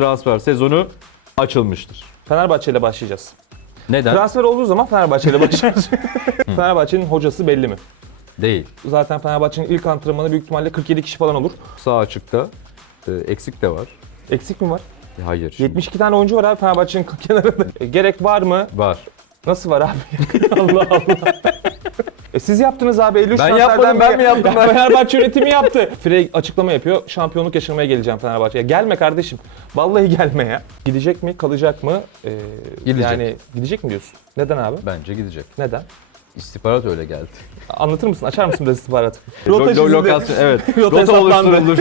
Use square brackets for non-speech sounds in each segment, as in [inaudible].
transfer sezonu açılmıştır. Fenerbahçe ile başlayacağız. Neden? Transfer olduğu zaman Fenerbahçe ile başlayacağız. [laughs] Fenerbahçe'nin hocası belli mi? Değil. Zaten Fenerbahçe'nin ilk antrenmanı büyük ihtimalle 47 kişi falan olur. Sağ açıkta e, eksik de var. Eksik mi var? E, Hayır. şimdi 72 tane oyuncu var abi Fenerbahçe'nin [laughs] kenarında. E, gerek var mı? Var. Nasıl var abi? [laughs] Allah Allah. E siz yaptınız abi 53 Ben yapmadım, ben mi yaptım? Ya [laughs] Fenerbahçe yönetimi yaptı. Frey açıklama yapıyor. Şampiyonluk yaşamaya geleceğim Fenerbahçe'ye. Gelme kardeşim. Vallahi gelme ya. Gidecek mi, kalacak mı? Ee, Gidecek. Yani gidecek mi diyorsun? Neden abi? Bence gidecek. Neden? İstihbarat öyle geldi. Anlatır mısın? Açar mısın biraz istihbaratı? [laughs] Lo- lo- çizildi. lokasyon evet. [laughs] Rota Rota hesaplandı. oluşturulur.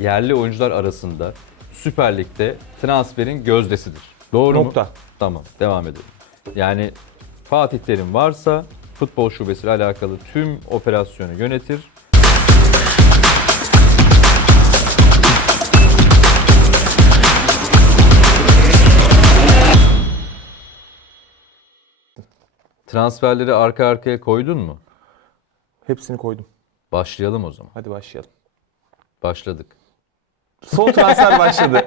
Yerli oyuncular arasında Süper Lig'de transferin gözdesidir. Doğru mu? Nokta. Tamam, devam edelim. Yani Fatih Terim varsa futbol şubesiyle alakalı tüm operasyonu yönetir. Transferleri arka arkaya koydun mu? Hepsini koydum. Başlayalım o zaman. Hadi başlayalım. Başladık. Son transfer [laughs] başladı.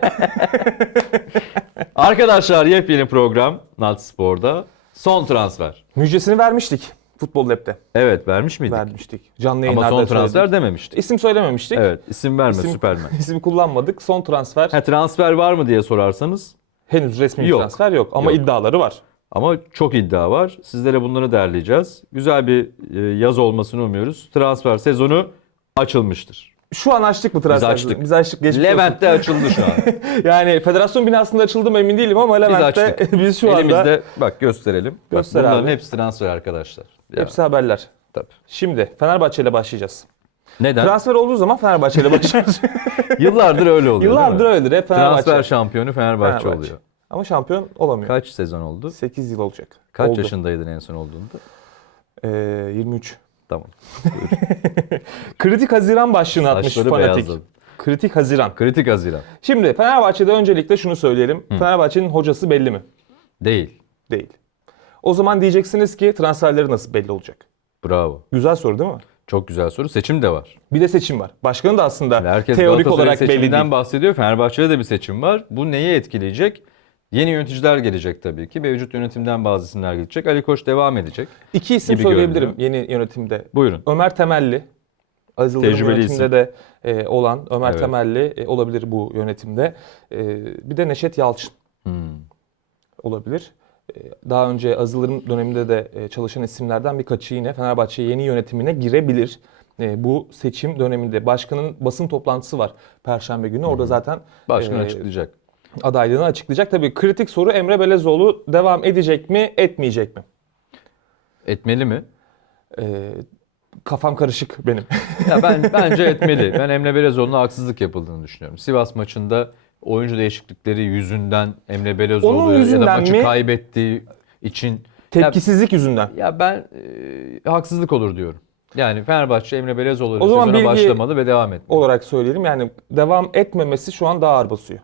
Arkadaşlar yepyeni program Nat Spor'da. Son transfer. Müjdesini vermiştik Futbol Lab'de. Evet vermiş miydik? Vermiştik. Canlı Ama yayınlarda son transfer söyledik. dememiştik. İsim söylememiştik. Evet isim verme İsim- Süpermen. [laughs] İsim kullanmadık. Son transfer Ha, transfer var mı diye sorarsanız henüz resmi bir Yok. transfer yok ama Yok. iddiaları var. ama çok iddia var. Sizlere bunları derleyeceğiz. Güzel bir e, yaz olmasını umuyoruz. Transfer sezonu açılmıştır. Şu an açtık mı transfer? açtık. Biz açtık. Geçmiş olsun. Levent'te açıldı şu an. [laughs] Yani federasyon binasında açıldı mı emin değilim ama Levent'te açtık. [laughs] biz şu anda Elimizde bak gösterelim. Bak, Göster bunların hepsi transfer arkadaşlar. Hepsi haberler. tabii. Şimdi Fenerbahçe ile başlayacağız. Neden? Transfer olduğu zaman Fenerbahçe ile başlayacağız. [laughs] Yıllardır öyle oluyor. Yıllardır öyledir. Hep Fenerbahçe. Transfer şampiyonu Fenerbahçe, Fenerbahçe. oluyor. Ama şampiyon olamıyor. Kaç sezon oldu? 8 yıl olacak. Kaç Oldu. yaşındaydın en son olduğunda? Ee, 23. Tamam. [laughs] Kritik Haziran başlığını atmış Saçları fanatik. beyazladı. Kritik Haziran. Kritik Haziran. Şimdi Fenerbahçe'de öncelikle şunu söyleyelim. Fenerbahçe'nin hocası belli mi? Değil. Değil. O zaman diyeceksiniz ki transferleri nasıl belli olacak? Bravo. Güzel soru değil mi? Çok güzel soru. Seçim de var. Bir de seçim var. Başkanı da aslında Herkes teorik olarak belli değil. bahsediyor. Fenerbahçe'de de bir seçim var. Bu neyi etkileyecek? Yeni yöneticiler gelecek tabii ki. Mevcut yönetimden bazı isimler gelecek. Ali Koç devam edecek. İki isim söyleyebilirim görünüyor. yeni yönetimde. Buyurun. Ömer Temelli. Aziz Yıldırım yönetimde isim. de e, olan Ömer Evet. Temelli e, olabilir bu yönetimde. E, bir de Neşet Yalçın Hmm. olabilir. E, Daha önce Aziz Yıldırım döneminde de e, çalışan isimlerden birkaçı yine Fenerbahçe yeni yönetimine girebilir. E, Bu seçim döneminde başkanın basın toplantısı var Perşembe günü. Orada zaten Başkan e, açıklayacak. adaylığını açıklayacak. Tabii kritik soru Emre Belezoğlu devam edecek mi, etmeyecek mi? Etmeli mi? E, kafam karışık benim. Ya ben [laughs] bence etmeli. Ben Emre Belezoğlu'na haksızlık yapıldığını düşünüyorum. Sivas maçında oyuncu değişiklikleri yüzünden Emre Belezoğlu ya da maçı mi? kaybettiği için Tepkisizlik yüzünden. Ya ben e, haksızlık olur diyorum. Yani Fenerbahçe Emre Belezoğlu O zaman sezona başlamalı ve devam etmeli. olarak söyleyelim. Yani devam etmemesi şu an daha ağır basıyor.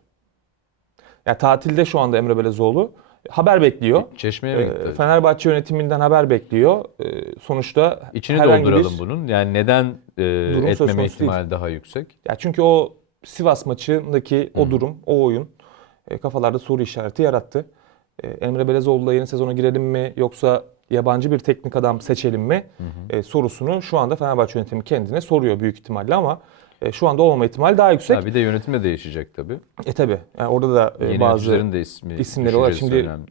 Yani tatilde şu anda Emre Belezoğlu. Haber bekliyor. Çeşmeye mi Ee, gitti? Fenerbahçe yönetiminden haber bekliyor. Ee, sonuçta İçini dolduralım bir- bunun. Yani neden e, etmeme ihtimali daha yüksek? Ya çünkü o Sivas maçındaki o durum, o oyun e, kafalarda soru işareti yarattı. E, Emre Belezoğlu'la yeni sezona girelim mi yoksa yabancı bir teknik adam seçelim mi e, sorusunu şu anda Fenerbahçe yönetimi kendine soruyor büyük ihtimalle ama e, şu anda olmama ihtimali daha yüksek. Ya bir de yönetim de değişecek tabii. E tabi. Yani orada da e, Yeni bazı de ismi, isimleri olarak düşüncesi şimdi- önemli.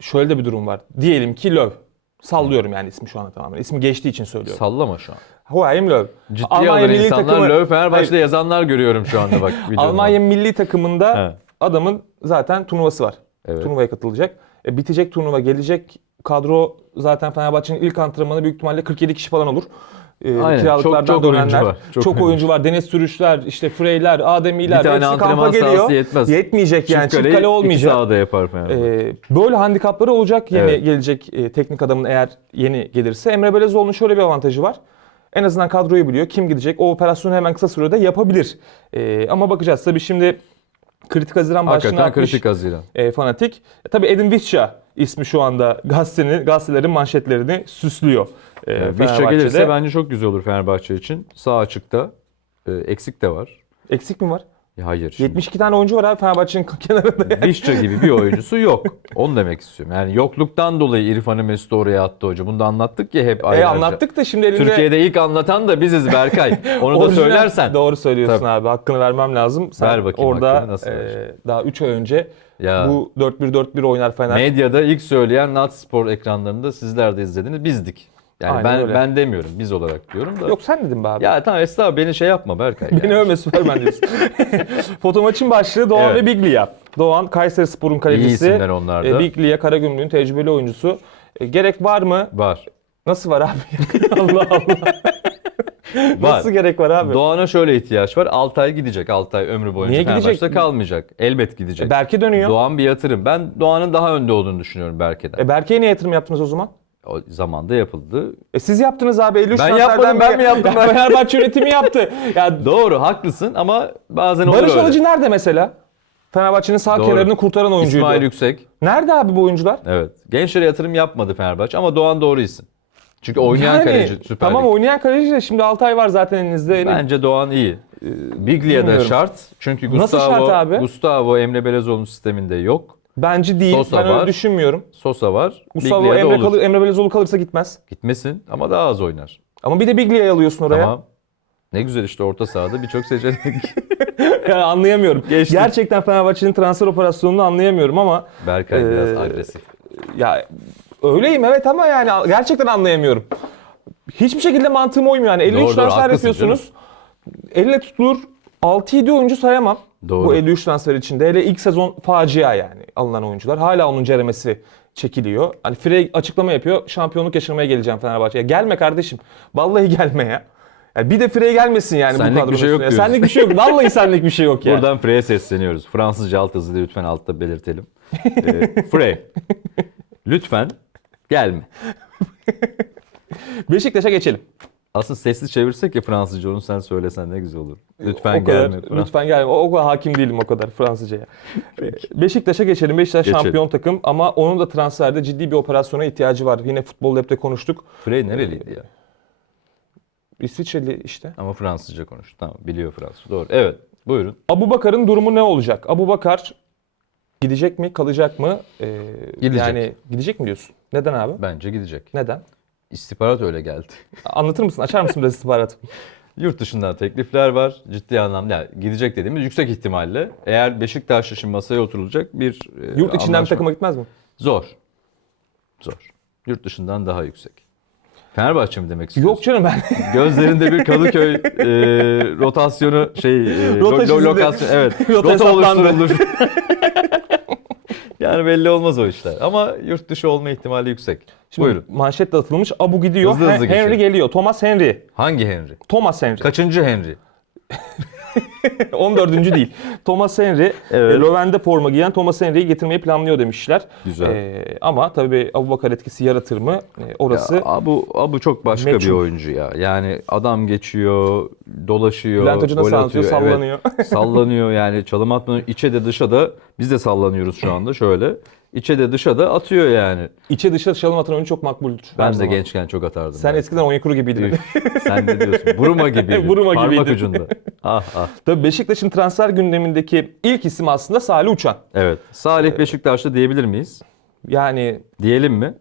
şöyle de bir durum var. Diyelim ki Löw. Sallıyorum yani ismi şu anda tamamen. İsmi geçtiği için söylüyorum. Sallama şu an. Joachim Löw. Ciddiye Almanya milli insanlar. takımı- Löw Fenerbahçe'de yazanlar görüyorum şu anda bak. [laughs] Almanya milli takımında He. adamın zaten turnuvası var. Evet. Turnuvaya katılacak. E, bitecek turnuva gelecek. Kadro zaten Fenerbahçe'nin ilk antrenmanı büyük ihtimalle 47 kişi falan olur. E, Aynen. Kiralıklardan Çok- çok oyuncu dönenler. var. Çok Çok, oyuncu. oyuncu var. Deniz Sürüşler, işte Freyler, Ademiler Bir tane antrenman geliyor. sahası yetmez. Yetmeyecek yani. Çift kale iki olmayacak. sahada yapar Fenerbahçe. Ee, böyle handikapları olacak yeni Evet. gelecek e, teknik adamın eğer yeni gelirse. Emre Belezoğlu'nun şöyle bir avantajı var. En azından kadroyu biliyor. Kim gidecek? O operasyonu hemen kısa sürede yapabilir. Ee, ama bakacağız. Tabii şimdi kritik Haziran başlığını Hakikaten atmış kritik Haziran. e, fanatik. E, tabii Edin Visca ismi şu anda gazetenin, gazetelerin manşetlerini süslüyor. E, Vişça gelirse bence çok güzel olur Fenerbahçe için. Sağ açıkta e, eksik de var. Eksik mi var? Ya hayır. şimdi. 72 tane oyuncu var abi Fenerbahçe'nin [laughs] kenarında. Vişça gibi bir oyuncusu yok. Onu demek istiyorum. Yani yokluktan dolayı İrfan'ı Mesut'u oraya attı hoca. Bunu da anlattık ya hep E aylarca. anlattık da şimdi elinde... Türkiye'de ilk anlatan da biziz Berkay. [laughs] Onu da söylersen. Doğru söylüyorsun Tabii. abi. Hakkını vermem lazım. Sen Ver bakayım orada nasıl e, daha 3 ay önce Ya. bu 4-1-4-1 oynar Fener. Medyada ilk söyleyen Nat Spor ekranlarında sizler de izlediniz. Bizdik. Yani Aynen ben öyle. ben demiyorum. Biz olarak diyorum da. Yok sen dedin be abi. Ya tamam estağfurullah beni şey yapma Berkay. [laughs] Beni yani. övme Süpermen diyorsun. [laughs] Foto maçın başlığı Doğan Evet. ve Biglia. Doğan Kayseri Spor'un İyi kalecisi. isimler onlar da. E, Biglia Karagümrük'ün tecrübeli oyuncusu. E, gerek var mı? Var. Nasıl var abi? [laughs] Allah Allah. Var. Nasıl gerek var abi? Doğan'a şöyle ihtiyaç var. Altay gidecek. Altay ömrü boyunca Niye gidecek? Fenerbahçe'de kalmayacak. Elbet gidecek. E, Berke dönüyor. Doğan bir yatırım. Ben Doğan'ın daha önde olduğunu düşünüyorum Berke'den. E, Berke'ye niye yatırım yaptınız o zaman? O zamanda yapıldı. E siz yaptınız abi 53 Ben yapmadım, ben mi yaptım? [laughs] Ya Fenerbahçe yönetimi yaptı. Ya Doğru haklısın ama bazen olur Barış öyle. Alıcı nerede mesela? Fenerbahçe'nin sağ Doğru. kenarını kurtaran oyuncuydu. İsmail Yüksek. Nerede abi bu oyuncular? Evet. Gençlere yatırım yapmadı Fenerbahçe ama Doğan doğru isim. Çünkü oynayan kaleci Süper Tamam Lig. oynayan kaleci de şimdi 6 ay var zaten elinizde. Bence Doğan iyi. Biglia da bilmiyorum. şart. Çünkü Nasıl Gustavo, şart abi? Gustavo Emre Belezoğlu'nun sisteminde yok. Bence değil. Sosa ben var. öyle düşünmüyorum. Sosa var. Gustavo Biglia'da Emre, olur. kalır, Emre Belezoğlu kalırsa gitmez. Gitmesin ama daha az oynar. Ama bir de Biglia'yı alıyorsun oraya. Tamam. Ne güzel işte orta sahada birçok seçenek. [laughs] Yani anlayamıyorum. Geçtik. Gerçekten Fenerbahçe'nin transfer operasyonunu anlayamıyorum ama Berkay biraz Ee, agresif. ya öyleyim evet ama yani gerçekten anlayamıyorum. Hiçbir şekilde mantığıma uymuyor. Yani 53 Doğru, doğru, transfer haklısın yapıyorsunuz. Elle tutulur 6-7 oyuncu sayamam. Doğru. Bu 53 transfer içinde. Hele ilk sezon facia yani alınan oyuncular. Hala onun ceremesi çekiliyor. Hani Frey açıklama yapıyor. Şampiyonluk yaşamaya geleceğim Fenerbahçe'ye. Gelme kardeşim. Vallahi [laughs] gelme ya. Yani bir de Frey gelmesin yani Senlik bu bir kadronun şey yok üstüne. Senlik bir şey yok. Vallahi senlik bir şey yok [laughs] ya. Buradan Frey'e sesleniyoruz. Fransızca alt yazıda lütfen altta belirtelim. ee, [laughs] Frey. Lütfen gelme. Beşiktaş'a geçelim. Aslında sesli çevirsek ya Fransızca onu sen söylesen ne güzel olur. Lütfen o kadar, gelme. Frans- Lütfen gelme. O, o kadar hakim değilim o kadar Fransızcaya. Beşiktaş'a geçelim. Beşiktaş Geçelim. şampiyon takım ama onun da transferde ciddi bir operasyona ihtiyacı var. Yine futbol lab'de konuştuk. Frey nereliydi ya? İsviçreli işte. Ama Fransızca konuştu. Tamam biliyor Fransızca. Doğru. Evet. Buyurun. Abu Bakar'ın durumu ne olacak? Abu Bakar gidecek mi, kalacak mı? Ee, Gidecek. Yani gidecek mi diyorsun? Neden abi? Bence gidecek. Neden? İstihbarat öyle geldi. [laughs] Anlatır mısın? Açar mısın biraz istihbaratı? Yurt dışından teklifler var. Ciddi anlamda yani gidecek dediğimiz yüksek ihtimalle. Eğer Beşiktaş'la şimdi masaya oturulacak bir e, Yurt içinden bir anlaşma- takıma gitmez mi? Zor. Zor. Yurt dışından daha yüksek. Fenerbahçe mi demek istiyorsun? Yok canım ben. [laughs] Gözlerinde bir Kadıköy e, rotasyonu şey e, Rota lo- lo- çizildi. lokasyon evet [laughs] Rota rota, hesaplandı. oluşturulur. Yani belli olmaz o işler. Ama yurt dışı olma ihtimali yüksek. Şimdi Buyurun. manşetle atılmış. Abu gidiyor. Hızlı hızlı Hen- Henry geçelim. geliyor. Thomas Henry. Hangi Henry? Thomas Henry. Kaçıncı Henry? [laughs] [laughs] 14. değil. Thomas Henry, Evet. e, Löwen'de forma giyen Thomas Henry'yi getirmeyi planlıyor demişler. Güzel. E, ama tabii Abu Bakar etkisi yaratır mı? E, orası Ya, Abu, Abu çok başka bir meçhul. oyuncu ya. Yani adam geçiyor, dolaşıyor, Bülent Hoca nasıl anlatıyor? atıyor. Evet. Sallanıyor. [laughs] sallanıyor yani çalım atmanın içe de dışa da biz de sallanıyoruz şu anda şöyle. İçe de dışa da atıyor yani. İçe dışa şalım atan oyuncu çok makbuldür. Ben de zaman. gençken çok atardım. Sen ben. eskiden Onyekuru gibiydin. Sen ne diyorsun? Buruma [laughs] gibiydi. Buruma Parmak gibiydi. ucunda. Ah ah. Tabii Beşiktaş'ın transfer gündemindeki ilk isim aslında Salih Uçan. Evet. Salih Beşiktaş'ta diyebilir miyiz? Yani Diyelim mi?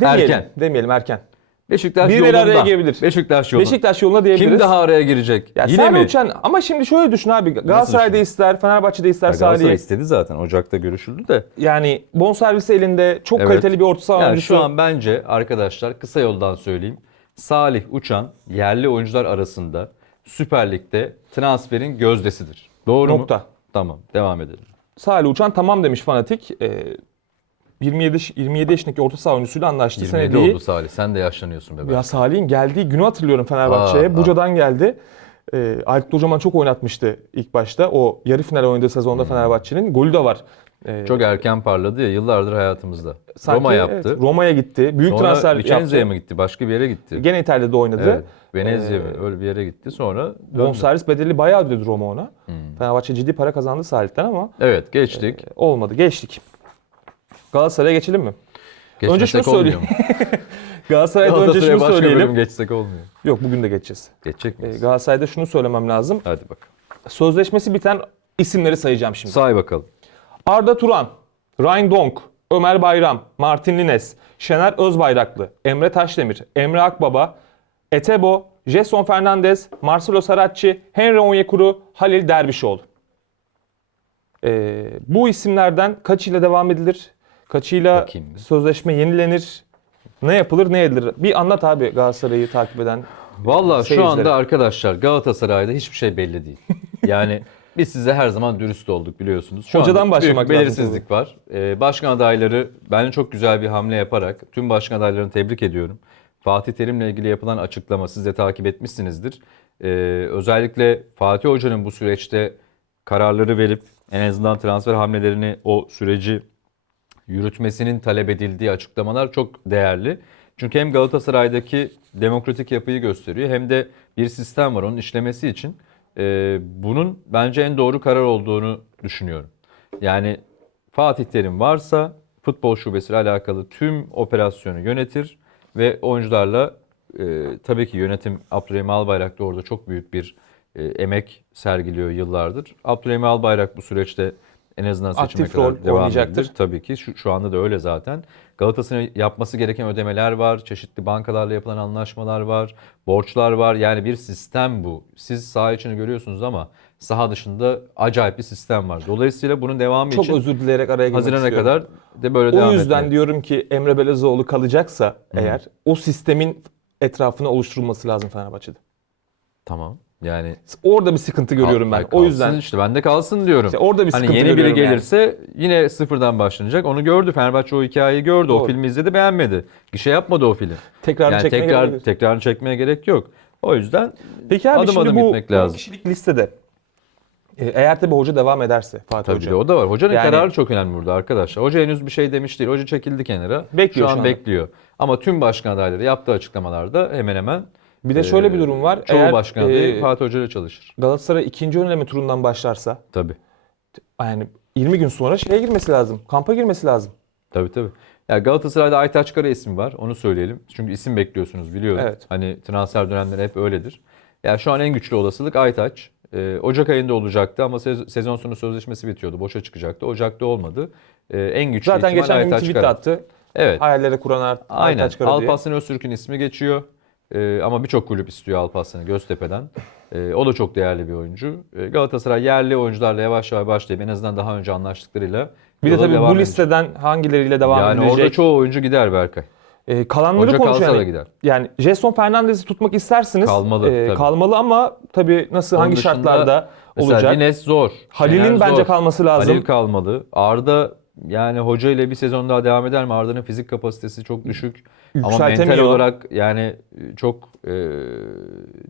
demeyelim. Erken. Demeyelim erken. Beşiktaş Birileri yolunda. araya girebilir. Beşiktaş yolunda. Beşiktaş yoluna diyebiliriz. Kim daha araya girecek? Ya Yine Salih mi? Uçan ama şimdi şöyle düşün abi. Galatasaray'da ister, Fenerbahçe'de ister Ya Galatasaray Salih'i. istedi zaten. Ocak'ta görüşüldü de. Yani bonservisi elinde çok Evet. kaliteli bir orta saha Yani oyuncusu. şu an bence arkadaşlar kısa yoldan söyleyeyim. Salih Uçan yerli oyuncular arasında Süper Lig'de transferin gözdesidir. Doğru Nokta. mu? Tamam. Devam edelim. Salih Uçan tamam demiş fanatik. Ee, 27 yaş- 27 yaşındaki orta saha oyuncusuyla anlaştı. 27 Senediği- oldu Salih. Sen de yaşlanıyorsun be. Ya Salih'in geldiği günü hatırlıyorum Fenerbahçe'ye. Aa, Buca'dan geldi. Ee, Aykut Kocaman çok oynatmıştı ilk başta. O yarı final oynadığı sezonda Fenerbahçe'nin. Golü de var. Ee, Çok erken parladı ya yıllardır hayatımızda. sanki, Roma yaptı. evet, Roma'ya gitti. Büyük Sonra transfer yaptı. mı gitti? Başka bir yere gitti. Gene İtalya'da oynadı. Evet. Venezia Ee? Öyle bir yere gitti. Sonra döndü. Bonservis bedeli bayağı ödedi Roma ona. Hmm. Fenerbahçe ciddi para kazandı Salih'ten ama Evet geçtik. olmadı. Geçtik. Galatasaray'a geçelim mi? önce şunu Geçmesek mu? [laughs] Galatasaray'da önce şunu başka söyleyelim. bölüm geçsek olmuyor. Yok bugün de geçeceğiz. Geçecek Ee, miyiz? Galatasaray'da şunu söylemem lazım. Hadi bak. sözleşmesi biten isimleri sayacağım şimdi. Say bakalım. Arda Turan, Ryan Donk, Ömer Bayram, Martin Lines, Şener Özbayraklı, Emre Taşdemir, Emre Akbaba, Etebo, Jason Fernandez, Marcelo Saracchi, Henry Onyekuru, Halil Dervişoğlu. Ee, bu isimlerden kaçıyla devam edilir? Kaçıyla Bakayım sözleşme yenilenir? Ne yapılır ne edilir? Bir anlat abi Galatasaray'ı takip eden. Valla şu Seyircilere. anda arkadaşlar Galatasaray'da hiçbir şey belli değil. Yani [laughs] biz size her zaman dürüst olduk biliyorsunuz. Şu Hocadan anda başlamak büyük lazım belirsizlik var. Ee, başkan adayları bence çok güzel bir hamle yaparak tüm başkan adaylarını tebrik ediyorum. Fatih Terim'le ilgili yapılan açıklama siz de takip etmişsinizdir. Ee, özellikle Fatih Hoca'nın bu süreçte kararları verip en azından transfer hamlelerini o süreci yürütmesinin talep edildiği açıklamalar çok değerli. Çünkü hem Galatasaray'daki demokratik yapıyı gösteriyor hem de bir sistem var onun işlemesi için. E, bunun bence en doğru karar olduğunu düşünüyorum. Yani Fatih Terim varsa futbol şubesiyle alakalı tüm operasyonu yönetir ve oyuncularla e, tabii ki yönetim Abdurrahim Albayrak da orada çok büyük bir e, emek sergiliyor yıllardır. Abdurrahim Albayrak bu süreçte en azından seçime Aktif kadar rol devam oynayacaktır. edilir. Tabii ki şu, şu anda da öyle zaten. Galatasaray'ın yapması gereken ödemeler var. Çeşitli bankalarla yapılan anlaşmalar var. Borçlar var. Yani bir sistem bu. Siz saha içini görüyorsunuz ama saha dışında acayip bir sistem var. Dolayısıyla bunun devamı Çok için özür dileyerek araya girmek Haziran'a istiyorum. kadar de böyle devam O yüzden etmeli. diyorum ki Emre Belezoğlu kalacaksa eğer o sistemin etrafına oluşturulması lazım Fenerbahçe'de. Tamam. Yani Orada bir sıkıntı görüyorum ben. O yüzden işte ben de kalsın diyorum. İşte orada bir hani sıkıntı yeni biri görüyorum yani. gelirse yine sıfırdan başlanacak. Onu gördü. Fenerbahçe o hikayeyi gördü. O Doğru. filmi izledi, beğenmedi. Gişe yapmadı o film. tekrarını yani çekmeye tekrar gerek tekrarını çekmeye gerek yok. O yüzden Peki abi adım şimdi adım bu gitmek 10 lazım. kişilik listede e, eğer tabii hoca devam ederse Fatih Tabii Hoca. de o da var. Hocanın Yani- kararı çok önemli burada arkadaşlar. Hoca henüz bir şey demiş değil. Hoca çekildi kenara. Bekliyor şu şu an bekliyor. Ama tüm başkan adayları yaptığı açıklamalarda hemen hemen Bir de şöyle bir durum var. Çoğu Eğer, başkan adayı e, Fatih Hoca ile çalışır. Galatasaray ikinci önleme turundan başlarsa Tabii. yani 20 gün sonra şeye girmesi lazım. Kampa girmesi lazım. Tabii tabii. Ya Galatasaray'da Aytaç Kara ismi var. Onu söyleyelim. Çünkü isim bekliyorsunuz biliyorum. Evet. Hani transfer dönemleri hep öyledir. Ya şu an en güçlü olasılık Aytaç. Ee, Ocak ayında olacaktı ama sez- sezon sonu sözleşmesi bitiyordu. Boşa çıkacaktı. Ocak'ta olmadı. Ee, en güçlü Zaten ihtimal geçen gün Aytaç tweet Kara. attı. Evet. Hayallere kuran Ar- Aynen. Aytaç Kara diye. Alparslan Öztürk'ün ismi geçiyor. Ee, ama birçok kulüp istiyor Alparslan'ı Göztepe'den. Ee, o da çok değerli bir oyuncu. Ee, Galatasaray yerli oyuncularla yavaş yavaş başlayıp en azından daha önce anlaştıklarıyla Bir de yola tabii devam bu edecek. listeden hangileriyle devam Yani edilecek? orada çoğu oyuncu gider Berkay. E, kalanları Hoca konuşuyor. kalsa da gider. yani Jason Fernandez'i tutmak istersiniz. Kalmalı, E, tabii. kalmalı ama tabii nasıl Onun hangi dışında şartlarda Mesela olacak? Lines zor. Halil'in Şener bence zor. kalması lazım. Halil kalmalı. Arda yani hoca ile bir sezon daha devam eder mi? Arda'nın fizik kapasitesi çok düşük. Ama mental olarak yani çok e,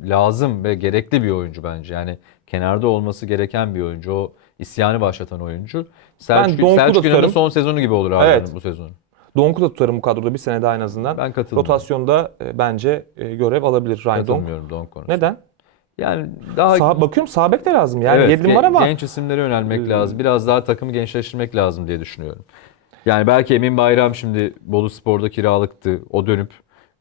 lazım ve gerekli bir oyuncu bence. Yani kenarda olması gereken bir oyuncu. O isyanı başlatan oyuncu. Selçuk, da Selçuk tutarım. son sezonu gibi olur Arda'nın Evet. bu sezonu. Donk'u da tutarım bu kadroda bir sene daha en azından. Ben katılmıyorum. Rotasyonda e, bence e, görev alabilir Ryan Donk. Katılmıyorum Donk konusunda. Neden? Yani daha Sağ, bakıyorum sağ bek de lazım. Yani Evet, yedilim ge- var ama genç isimlere yönelmek Ee, lazım. Biraz daha takımı gençleştirmek lazım diye düşünüyorum. Yani belki Emin Bayram şimdi Bolu Spor'da kiralıktı. O dönüp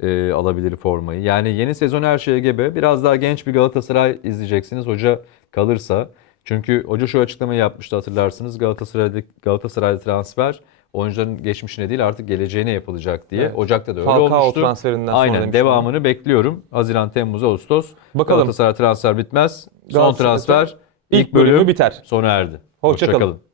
e, alabilir formayı. Yani yeni sezon her şeye gebe. Biraz daha genç bir Galatasaray izleyeceksiniz. Hoca kalırsa. Çünkü hoca şu açıklamayı yapmıştı hatırlarsınız. Galatasaray'da Galatasaray'da transfer oyuncuların geçmişine değil artık geleceğine yapılacak diye. Evet. Ocak'ta da öyle Falcao olmuştu. transferinden sonra Aynen demiştim. devamını bekliyorum. Haziran, Temmuz, Ağustos. Bakalım. Galatasaray transfer bitmez. Son transfer ilk bölümü biter. sona erdi. Hoşça kalın. Hoşça kalın.